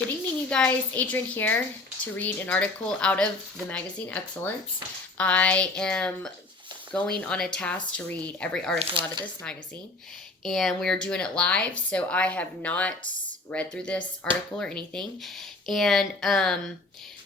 Good evening, you guys. Adrian here to read an article out of the magazine Excellence. I am going on a task to read every article out of this magazine, and we're doing it live, so I have not read through this article or anything. And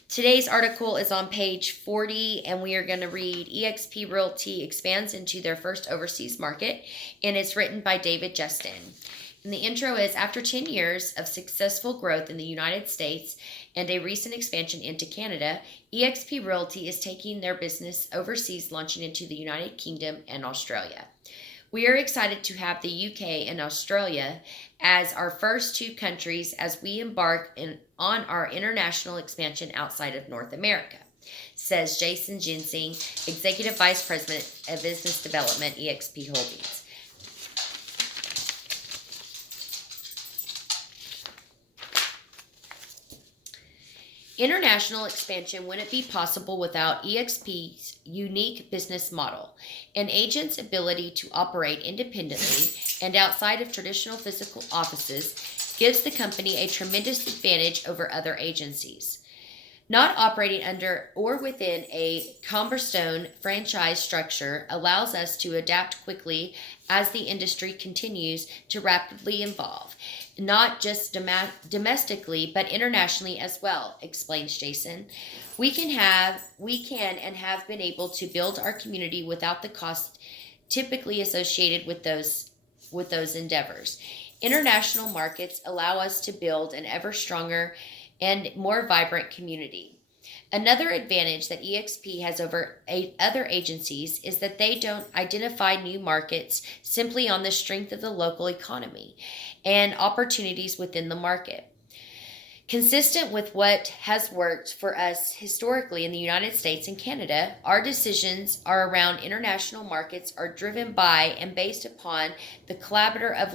today's article is on page 40, and we are going to read eXp Realty expands into their first overseas market, and it's written by David Justin. And the intro is, after 10 years of successful growth in the United States and a recent expansion into Canada, eXp Realty is taking their business overseas, launching into the United Kingdom and Australia. We are excited to have the UK and Australia as our first two countries as we embark on our international expansion outside of North America, says Jason Ginsing, Executive Vice President of Business Development, eXp Holdings. International expansion wouldn't be possible without eXp's unique business model. An agent's ability to operate independently and outside of traditional physical offices gives the company a tremendous advantage over other agencies. Not operating under or within a cumbersome franchise structure allows us to adapt quickly as the industry continues to rapidly evolve, not just domestically but internationally as well, explains Jason. We can and have been able to build our community without the cost typically associated with those endeavors. International markets allow us to build an ever stronger and more vibrant community. Another advantage that eXp has over other agencies is that they don't identify new markets simply on the strength of the local economy and opportunities within the market. Consistent with what has worked for us historically in the United States and Canada, our decisions around international markets are driven by and based upon the collaborative of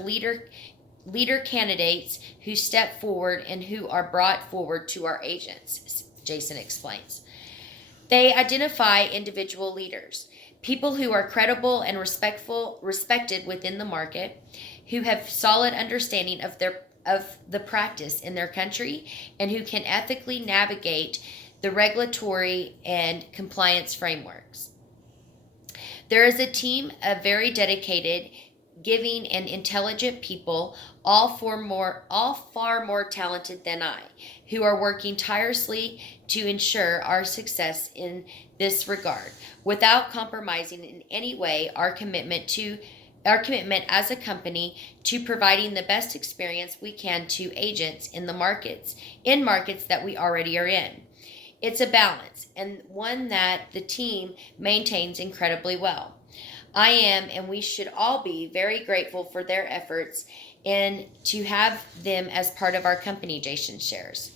leader candidates who step forward and who are brought forward to our agents, Jason explains. They identify individual leaders, people who are credible and respected within the market, who have solid understanding of the practice in their country, and who can ethically navigate the regulatory and compliance frameworks. There is a team of very dedicated, giving and intelligent people, all far more talented than I, who are working tirelessly to ensure our success in this regard, without compromising in any way our commitment as a company to providing the best experience we can to agents in markets that we already are in. It's a balance, and one that the team maintains incredibly well. I am, and we should all be, very grateful for their efforts and to have them as part of our company, Jason shares.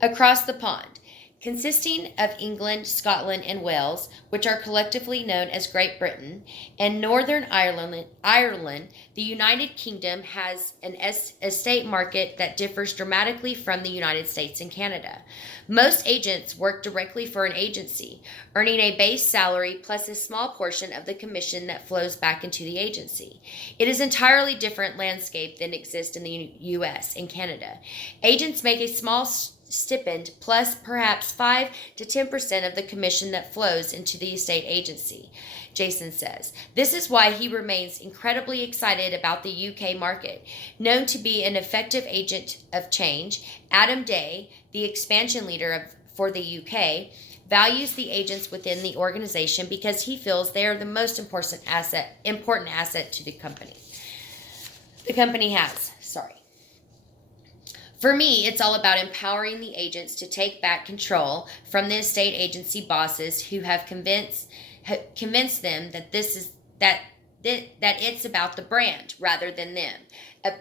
Across the pond, consisting of England, Scotland, and Wales, which are collectively known as Great Britain, and Northern Ireland, the United Kingdom has an estate market that differs dramatically from the United States and Canada. Most agents work directly for an agency, earning a base salary plus a small portion of the commission that flows back into the agency. It is an entirely different landscape than exists in the U.S. and Canada. Agents make a small stipend plus perhaps 5 to 10% of the commission that flows into the estate agency, Jason says. This is why he remains incredibly excited about the UK market. Known to be an effective agent of change, Adam Day, the expansion leader for the UK, values the agents within the organization because he feels they are the most important asset to the company. The company has, For me, it's all about empowering the agents to take back control from the estate agency bosses who have convinced them that it's about the brand rather than them.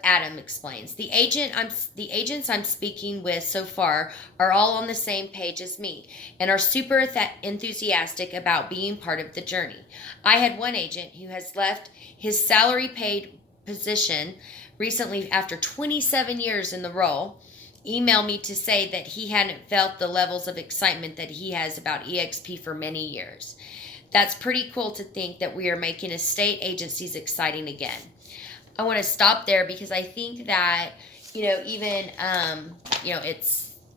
Adam explains. The agents I'm speaking with so far are all on the same page as me and are super enthusiastic about being part of the journey. I had one agent who has left his salary paid position recently after 27 years in the role, emailed me to say that he hadn't felt the levels of excitement that he has about eXp for many years. That's pretty cool to think that we are making estate agencies exciting again. I want to stop there because I think that even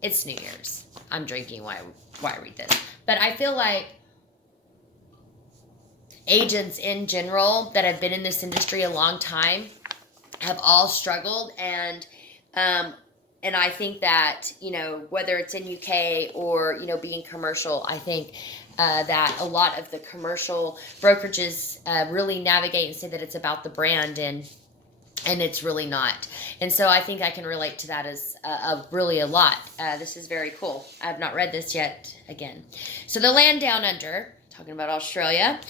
it's New Year's. I'm drinking while I read this, but I feel like agents in general that have been in this industry a long time have all struggled, and I think that whether it's in UK or being commercial, I think that a lot of the commercial brokerages really navigate and say that it's about the brand, and it's really not. And so I think I can relate to that as really a lot. This is very cool. I have not read this yet again. So the land down under, talking about Australia,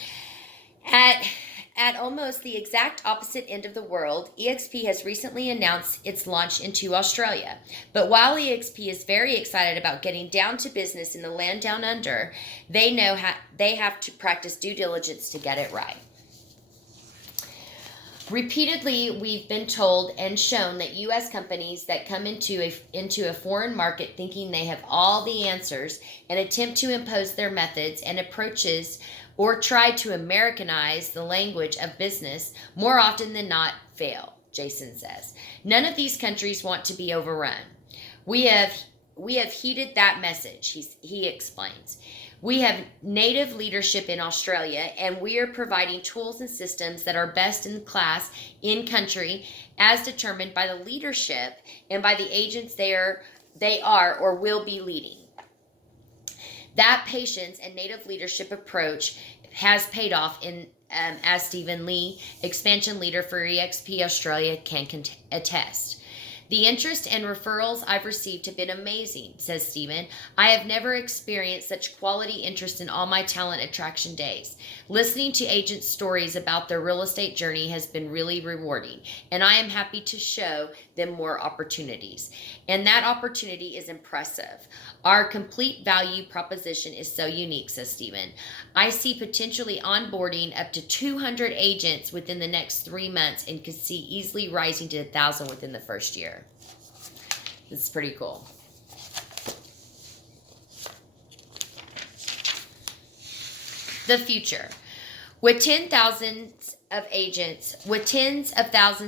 at almost the exact opposite end of the world, eXp has recently announced its launch into Australia. But while eXp is very excited about getting down to business in the land down under, they know they have to practice due diligence to get it right. Repeatedly, we've been told and shown that U.S. companies that come into a foreign market thinking they have all the answers and attempt to impose their methods and approaches or try to Americanize the language of business more often than not fail, Jason says. None of these countries want to be overrun. We have heeded that message, he explains. We have native leadership in Australia, and we are providing tools and systems that are best in class in country as determined by the leadership and by the agents they are or will be leading. That patience and native leadership approach has paid off as Stephen Lee, expansion leader for eXp Australia, can attest. The interest and referrals I've received have been amazing, says Stephen. I have never experienced such quality interest in all my talent attraction days. Listening to agents' stories about their real estate journey has been really rewarding, and I am happy to show them more opportunities. And that opportunity is impressive. Our complete value proposition is so unique, says Stephen. I see potentially onboarding up to 200 agents within the next 3 months and could see easily rising to 1,000 within the first year. This is pretty cool. The future. With tens of thousands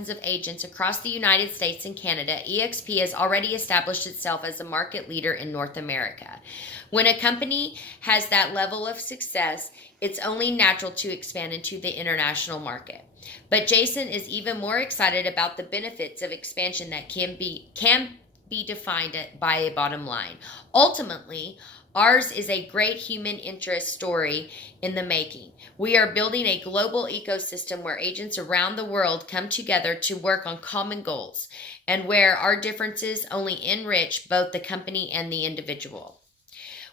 of agents across the United States and Canada, eXp has already established itself as a market leader in North America. When a company has that level of success, it's only natural to expand into the international market. But Jason is even more excited about the benefits of expansion that can be defined by a bottom line. Ultimately, ours is a great human interest story in the making. We are building a global ecosystem where agents around the world come together to work on common goals, and where our differences only enrich both the company and the individual.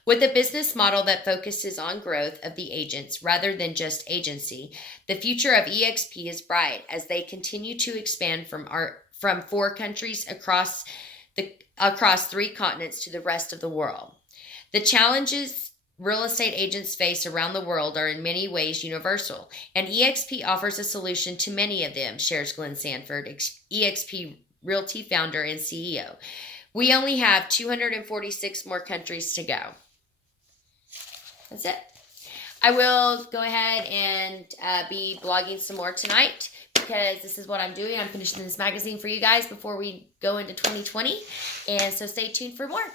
With a business model that focuses on growth of the agents rather than just agency, the future of eXp is bright as they continue to expand from 4 countries across 3 continents to the rest of the world. The challenges real estate agents face around the world are in many ways universal, and eXp offers a solution to many of them, shares Glenn Sanford, eXp Realty founder and CEO. We only have 246 more countries to go. That's it. I will go ahead and be blogging some more tonight, because this is what I'm doing. I'm finishing this magazine for you guys before we go into 2020. And so stay tuned for more.